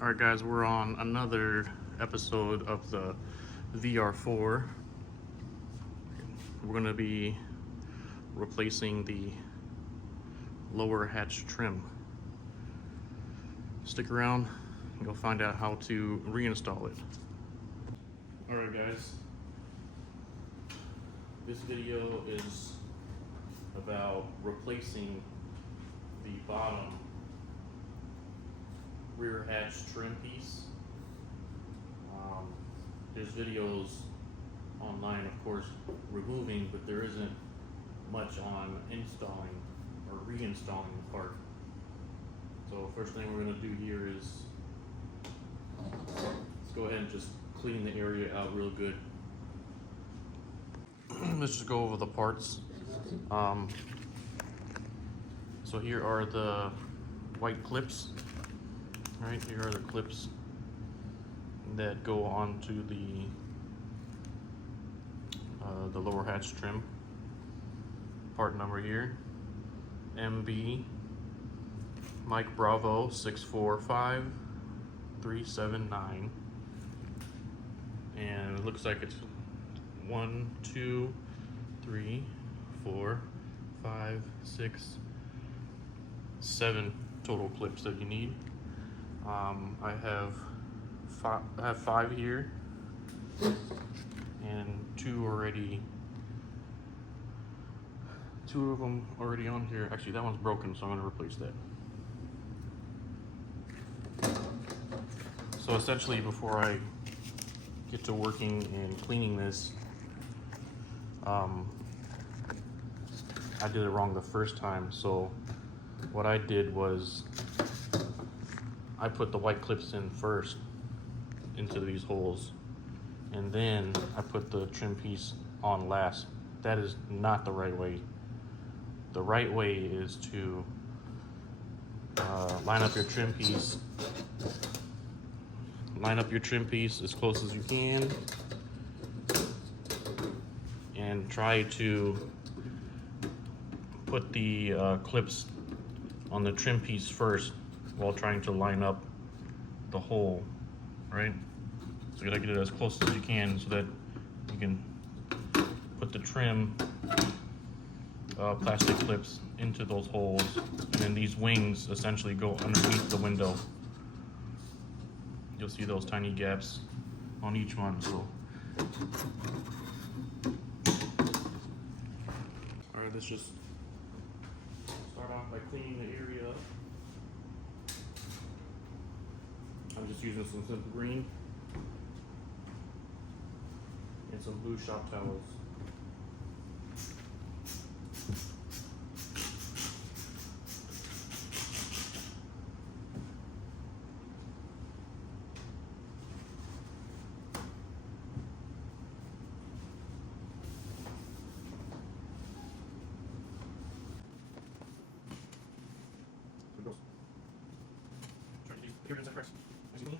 Alright guys, we're on another episode of the VR4. We're going to be replacing the lower hatch trim. Stick around and go find out how to reinstall it. Alright guys, this video is about replacing the bottom rear hatch trim piece. There's videos online, of course, removing, but there isn't much on installing or reinstalling the part. So first thing we're going to do here is let's go ahead and just clean the area out real good. Let's just go over the parts. So here are the white clips. Right, here are the clips that go onto the lower hatch trim. Part number here, MB Mike Bravo 645379, and it looks like it's 1, 2, 3, 4, 5, 6, 7 total clips that you need. I have 5 here and 2 of them already on here. Actually, that one's broken, so I'm going to replace that. So essentially, before I get to working and cleaning this, I did it wrong the first time. So what I did was I put the white clips in first into these holes, and then I put the trim piece on last. That is not the right way. The right way is to line up your trim piece as close as you can, and try to put the clips on the trim piece first while trying to line up the hole, right? So you gotta get it as close as you can so that you can put the trim plastic clips into those holes, and then these wings essentially go underneath the window. You'll see those tiny gaps on each one. So, all right, let's just start off by cleaning the area up. I'm just using some simple green and some blue shop towels. Try to do appearance at first. As you can.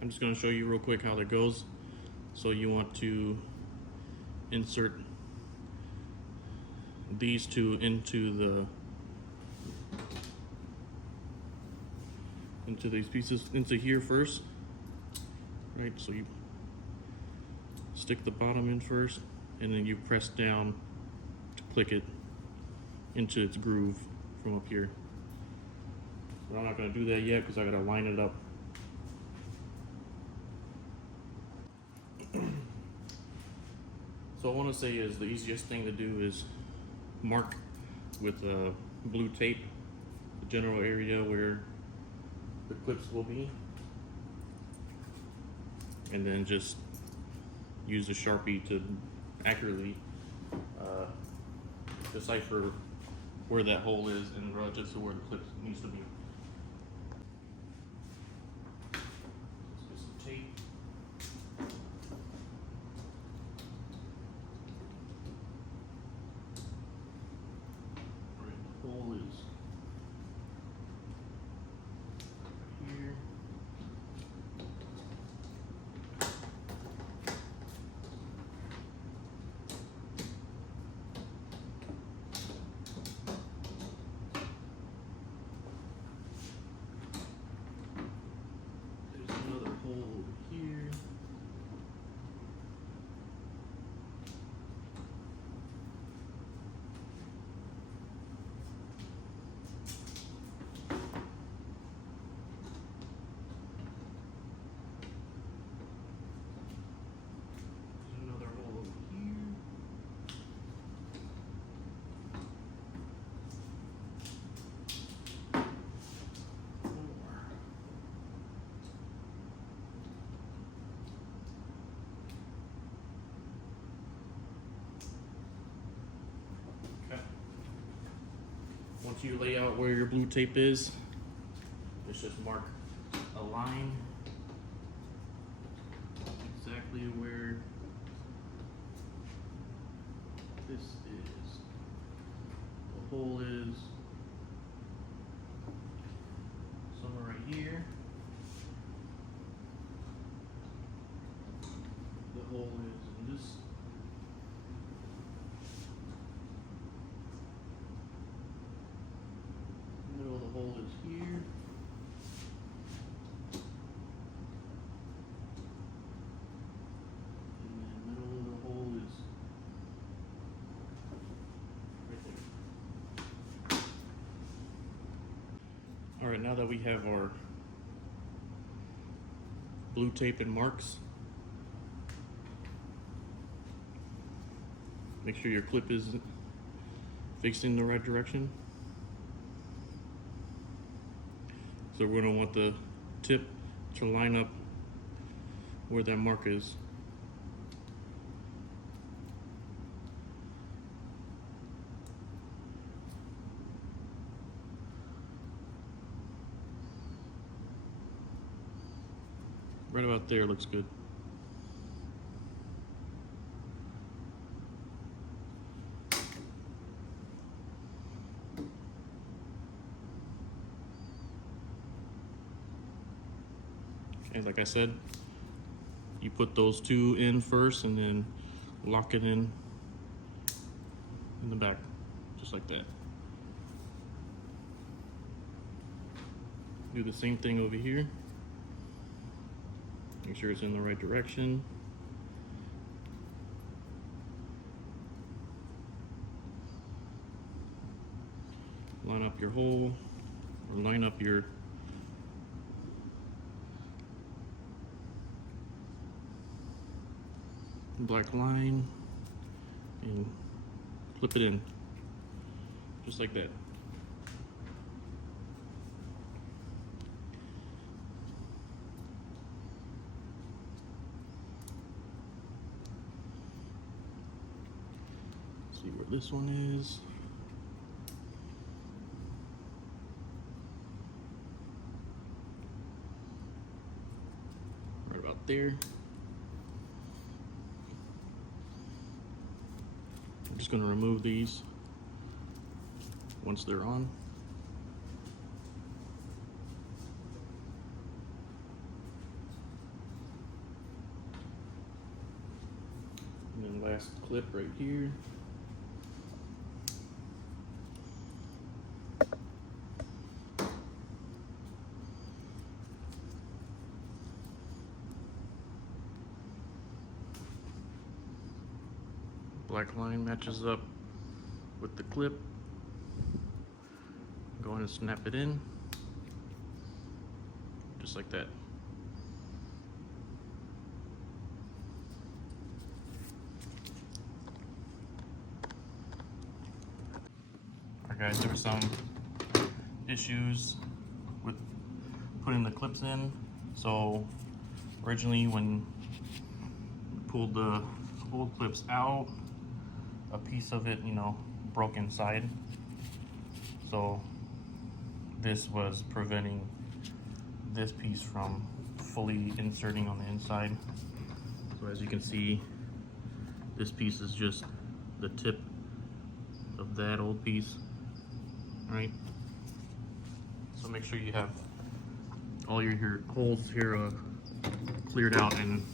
I'm just going to show you real quick how that goes. So you want to insert these two into these pieces into here first, right? So you stick the bottom in first, and then you press down to click it into its groove from up here. But I'm not going to do that yet because I got to line it up. So I want to say is the easiest thing to do is mark with blue tape the general area where the clips will be, and then just use a Sharpie to accurately decipher where that hole is and relative to where the clip needs to be. Let's get some tape. hole is here. There's another hole over here. Once you lay out where your blue tape is, let's just mark a line exactly where this is. The hole is somewhere right here. The hole is in this. Middle of the hole is here. And then middle of the hole is right there. All right, now that we have our blue tape and marks, make sure your clip is fixed in the right direction. So we're going to want the tip to line up where that mark is. Right about there looks good. And like I said, you put those two in first and then lock it in the back, just like that. Do the same thing over here. Make sure it's in the right direction. Line up your hole, or line up your black line and clip it in, just like that. See where this one is. Right about there. I'm just going to remove these once they're on. And then last clip right here. Black line matches up with the clip. Go ahead and snap it in, just like that. Alright guys, there were some issues with putting the clips in. So originally when we pulled the old clips out, a piece of it, broke inside. So this was preventing this piece from fully inserting on the inside. So as you can see, this piece is just the tip of that old piece. right? So make sure you have all your holes here cleared out and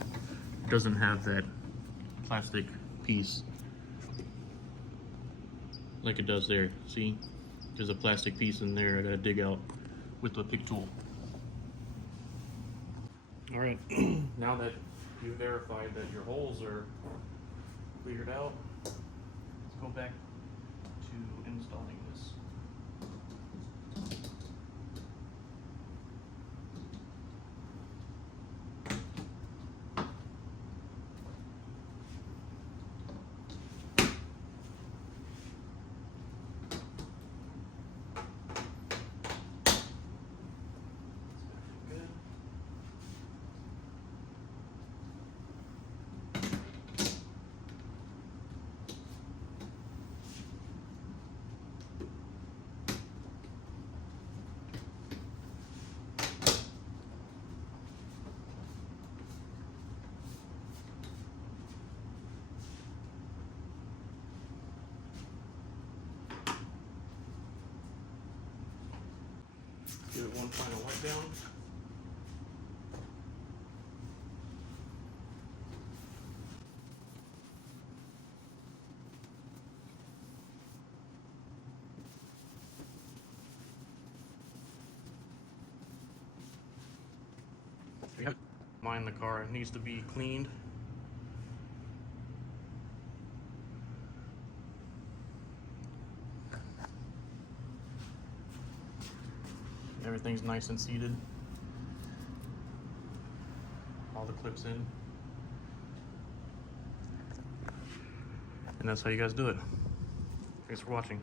doesn't have that plastic piece like it does there. See, there's a plastic piece in there I gotta dig out with the pick tool. All right, now that you verified that your holes are cleared out, let's go back to installing this. Give it one final wipe down. Mind the car, it needs to be cleaned. Everything's nice and seated. All the clips in. And that's how you guys do it. Thanks for watching.